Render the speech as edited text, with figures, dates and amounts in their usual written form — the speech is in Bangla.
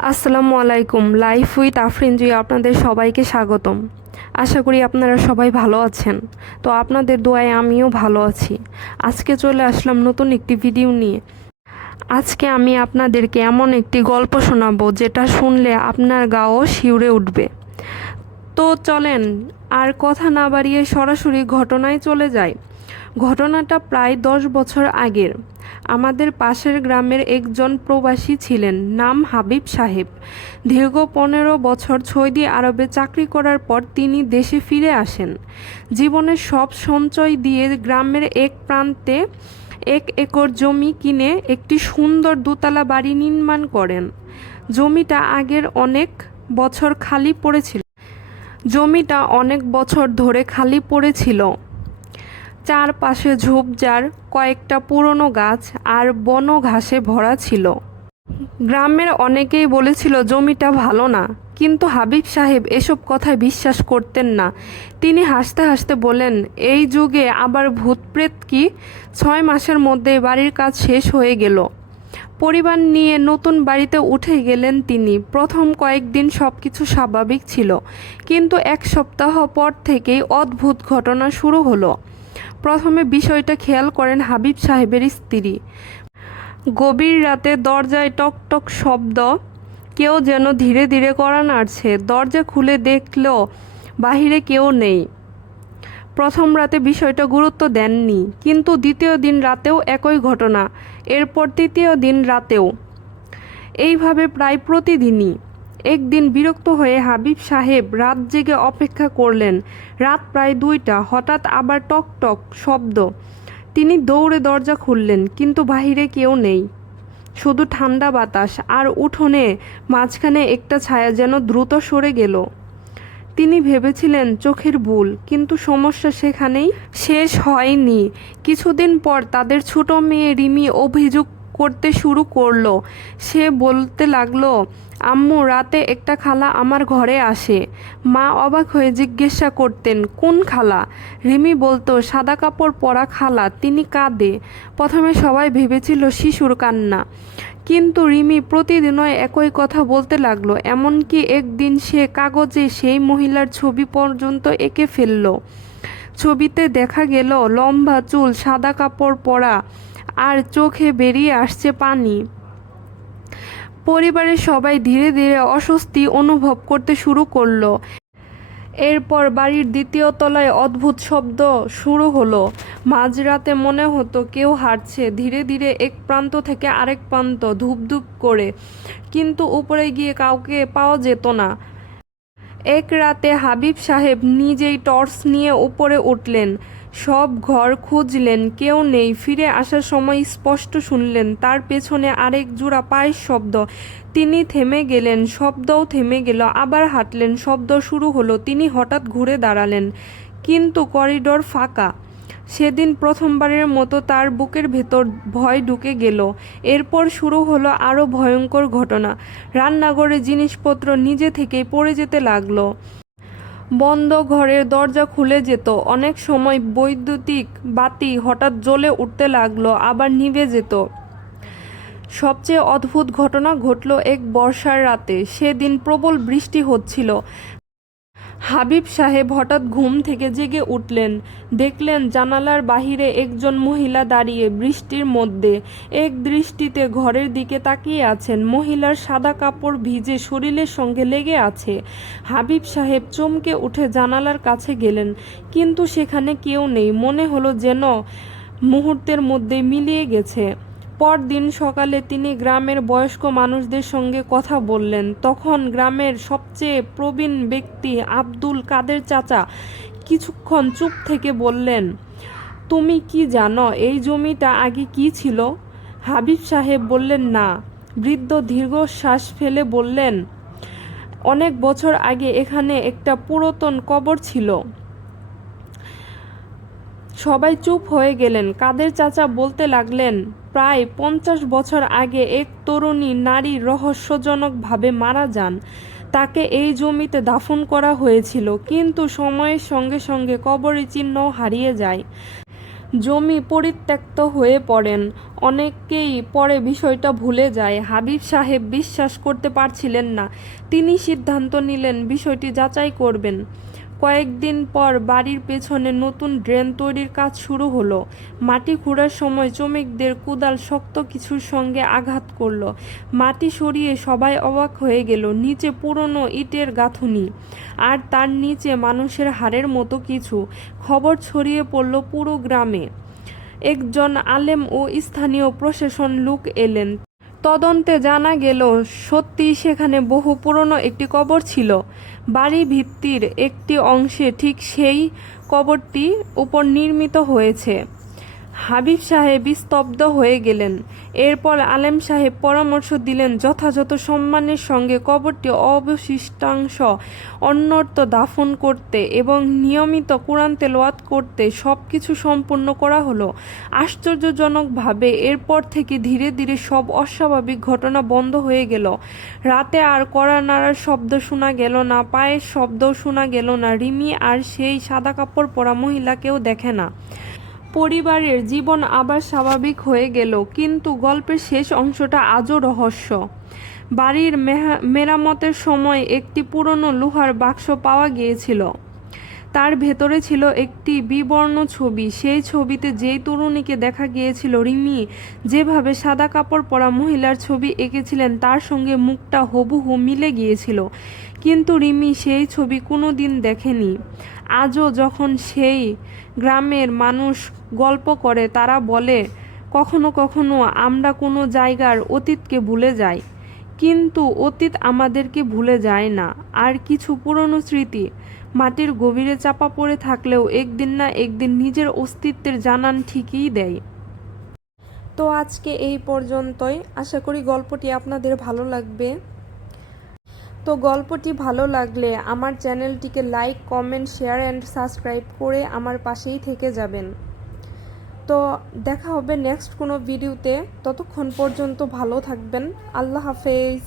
আসসালামু আলাইকুম। লাইফ উইথ আফরিন জুই আপনাদের সবাইকে স্বাগতম। আশা করি আপনারা সবাই ভালো আছেন। তো আপনাদের দোয়ায় আমিও ভালো আছি। আজকে চলে আসলাম নতুন একটি ভিডিও নিয়ে। আজকে আমি আপনাদেরকে এমন একটি গল্প শোনাবো যেটা শুনলে আপনার গাও শিউরে উঠবে। তো চলেন আর কথা না বাড়িয়ে সরাসরি ঘটনায় চলে যাই। ঘটনাটা প্রায় 10 বছর আগের। আমাদের পাশের গ্রামের একজন প্রবাসী ছিলেন, নাম হাবিব সাহেব। দীর্ঘ 15 বছর সৌদি আরবে চাকরি করার পর তিনি দেশে ফিরে আসেন। জীবনের সব সঞ্চয় দিয়ে গ্রামের এক প্রান্তে 1 একর জমি কিনে একটি সুন্দর দোতলা বাড়ি নির্মাণ করেন। জমিটা আগের অনেক বছর খালি পড়েছিল। জমিটা অনেক বছর ধরে খালি পড়েছিল। চারপাশে ঝোপঝাড়, কয়েকটা পুরনো গাছ আর বন ঘাসে ভরা ছিল। গ্রামের অনেকেই বলেছিল জমিটা ভালো না, কিন্তু হাবিব সাহেব এসব কথায় বিশ্বাস করতেন না। তিনি হাসতে হাসতে বলেন, এই যুগে আবার ভূতপ্রেত কি? 6 মাসের মধ্যেই বাড়ির কাজ শেষ হয়ে গেল। পরিবার নিয়ে নতুন বাড়িতে উঠে গেলেন তিনি। প্রথম কয়েকদিন সবকিছু স্বাভাবিক ছিল, কিন্তু 1 সপ্তাহ পর থেকেই অদ্ভুত ঘটনা শুরু হলো। প্রথমে বিষয়টা খেয়াল করেন হাবিব সাহেবের স্ত্রী। গভীর রাতে দরজায় টক টক শব্দ, কেউ যেন ধীরে ধীরে কড়া নাড়ছে। দরজা খুলে দেখল বাহিরে কেউ নেই। প্রথম রাতে বিষয়টা গুরুত্ব দেননি, কিন্তু দ্বিতীয় দিন রাতেও একই ঘটনা, এরপর তৃতীয় দিন রাতেও। এইভাবে প্রায় প্রতিদিনই। একদিন বিরক্ত হয়ে হাবিব সাহেব রাত জেগে অপেক্ষা করলেন। রাত প্রায় 2টা, হঠাৎ আবার টক টক শব্দ। তিনি দৌড়ে দরজা খুললেন, কিন্তু বাহিরে কেউ নেই, শুধু ঠান্ডা বাতাস আর উঠোনে মাঝখানে একটা ছায়া যেন দ্রুত সরে গেল। তিনি ভেবেছিলেন চোখের ভুল, কিন্তু সমস্যা সেখানেই শেষ হয়নি। কিছুদিন পর তাদের ছোট মেয়ে রিমি অভিযোগ করতে শুরু করলো। সে বলতে লাগলো, আম্মু, রাতে একটা খালা আমার ঘরে আসে। মা অবাক হয়ে জিজ্ঞাসা করতেন, কোন খালা? রিমি বলতো, সাদা কাপড় পরা খালা। তিনি কাঁদে। প্রথমে সবাই ভেবেছিল শিশুর কান্না, কিন্তু রিমি প্রতিদিনই একই কথা বলতে লাগলো। এমনকি একদিন সে কাগজে সেই মহিলার ছবি পর্যন্ত এঁকে ফেলল। ছবিতে দেখা গেল লম্বা চুল, সাদা কাপড় পরা, আর চোখে বেরিয়ে আসছে পানি। পরিবারের সবাই ধীরে ধীরে অস্বস্তি অনুভব করতে শুরু করলো। এরপর বাড়ির দ্বিতীয় তলায় অদ্ভুত শব্দ শুরু হলো। মাঝরাতে মনে হতো কেউ হাঁটছে ধীরে ধীরে এক প্রান্ত থেকে আরেক প্রান্ত, ধূপ ধূপ করে, কিন্তু উপরে গিয়ে কাউকে পাওয়া যেত না। এক রাতে হাবিব সাহেব নিজেই টর্চ নিয়ে উপরে উঠলেন। সব ঘর খুঁজলেন, কেউ নেই। ফিরে আসার সময় স্পষ্ট শুনলেন তার পেছনে আরেক জোড়া পায়ের শব্দ। তিনি থেমে গেলেন, শব্দও থেমে গেল। আবার হাঁটলেন, শব্দ শুরু হলো। তিনি হঠাৎ ঘুরে দাঁড়ালেন, কিন্তু করিডোর ফাঁকা। সেদিন প্রথমবারের মতো তার বুকের ভেতর ভয় ঢুকে গেল। এরপর শুরু হলো আরও ভয়ঙ্কর ঘটনা। রান্নাঘরে জিনিসপত্র নিজে থেকেই পড়ে যেতে লাগলো। বন্ধ ঘরের দরজা খুলে যেত। অনেক সময় বৈদ্যুতিক বাতি হঠাৎ জ্বলে উঠতে লাগলো, আবার নিভে যেত। সবচেয়ে অদ্ভুত ঘটনা ঘটল এক বর্ষার রাতে। সেদিন প্রবল বৃষ্টি হচ্ছিল। হাবিব সাহেব হঠাৎ ঘুম থেকে জেগে উঠলেন। দেখলেন জানালার বাহিরে একজন মহিলা দাঁড়িয়ে বৃষ্টির মধ্যে এক দৃষ্টিতে ঘরের দিকে তাকিয়ে আছেন। মহিলার সাদা কাপড় ভিজে শরীরের সঙ্গে লেগে আছে। হাবিব সাহেব চমকে উঠে জানালার কাছে গেলেন, কিন্তু সেখানে কেউ নেই। মনে হলো যেন মুহূর্তের মধ্যে মিলিয়ে গেছে। পরদিন সকালে তিনি গ্রামের বয়স্ক মানুষদের সঙ্গে কথা বললেন। তখন গ্রামের সবচেয়ে প্রবীণ ব্যক্তি আব্দুল কাদের চাচা কিছুক্ষণ চুপ থেকে বললেন, তুমি কি জানো এই জমিটা আগে কি ছিল? হাবিব সাহেব বললেন, না। বৃদ্ধ দীর্ঘশ্বাস ফেলে বললেন, অনেক বছর আগে এখানে একটা পুরাতন কবর ছিল। সবাই চুপ হয়ে গেলেন। কাদের চাচা বলতে লাগলেন, প্রায় 50 বছর আগে এক তরুণী নারী রহস্যজনকভাবে মারা যান। তাকে এই জমিতে দাফন করা হয়েছিল, কিন্তু সময়ের সঙ্গে সঙ্গে কবরের চিহ্ন হারিয়ে যায়। জমি পরিত্যক্ত হয়ে পড়েন। অনেকেই পরে বিষয়টা ভুলে যায়। হাবিব সাহেব বিশ্বাস করতে পারছিলেন না। তিনি সিদ্ধান্ত নিলেন বিষয়টি যাচাই করবেন। কয়েকদিন পর বাড়ির পেছনে নতুন ড্রেন তৈরির কাজ শুরু হলো। মাটি খোঁড়ার সময় শ্রমিকদের কোদাল শক্ত কিছুর সঙ্গে আঘাত করলো। মাটি সরিয়ে সবাই অবাক হয়ে গেল। নিচে পুরনো ইটের গাঁথুনি, আর তার নিচে মানুষের হাড়ের মতো কিছু। খবর ছড়িয়ে পড়ল পুরো গ্রামে। একজন আলেম ও স্থানীয় প্রশাসন লোক এলেন। তদন্তে জানা গেল সত্যিই সেখানে বহু পুরনো একটি কবর ছিল। বাড়ি ভিত্তির একটি অংশে ঠিক সেই কবরটি উপর নির্মিত হয়েছে। হাবিব সাহেব স্তব্ধ হয়ে গেলেন। এরপর আলেম সাহেব পরামর্শ দিলেন যথাযথ সম্মানের সঙ্গে কবরটি অবশিষ্টাংশ অন্যত্র দাফন করতে এবং নিয়মিত কোরআন তেলাওয়াত করতে। সব কিছু সম্পূর্ণ করা হলো। আশ্চর্যজনকভাবে এরপর থেকে ধীরে ধীরে সব অস্বাভাবিক ঘটনা বন্ধ হয়ে গেল। রাতে আর কড়া নাড়ার শব্দ শোনা গেল না, পায়ের শব্দও শোনা গেল না। রিমি আর সেই সাদা কাপড় পরা মহিলাকেও দেখে না। পরিবারের জীবন আবার স্বাভাবিক হয়ে গেল। কিন্তু গল্পের শেষ অংশটা আজও রহস্য। বাড়ির মেরামতের সময় একটি পুরনো লোহার বাক্স পাওয়া গিয়েছিল। তার ভেতরে ছিল একটি বিবর্ণ ছবি। সেই ছবিতে যেই তরুণীকে দেখা গিয়েছিল, রিমি যেভাবে সাদা কাপড় পরা মহিলার ছবি এঁকেছিলেন তার সঙ্গে মুখটা হুবহু মিলে গিয়েছিল। কিন্তু রিমি সেই ছবি কোনো দিন দেখেনি। আজও যখন সেই গ্রামের মানুষ গল্প করে, তারা বলে কখনো কখনো আমরা কোনো জায়গার অতীতকে ভুলে যাই, কিন্তু অতীত আমাদেরকে ভুলে যায় না। আর কিছু পুরনো স্মৃতি মাটির গভীরে চাপা পড়ে থাকলেও একদিন না একদিন নিজের অস্তিত্বের জানান ঠিকই দেয়। তো আজকে এই পর্যন্তই। আশা করি গল্পটি আপনাদের ভালো লাগবে। তো গল্পটি ভালো লাগলে আমার চ্যানেলটিকে like, comment, share and subscribe করে আমার পাশেই থেকে যাবেন। তো দেখা হবে নেক্সট কোনো ভিডিওতে। ততক্ষণ পর্যন্ত ভালো থাকবেন। আল্লাহ হাফেজ।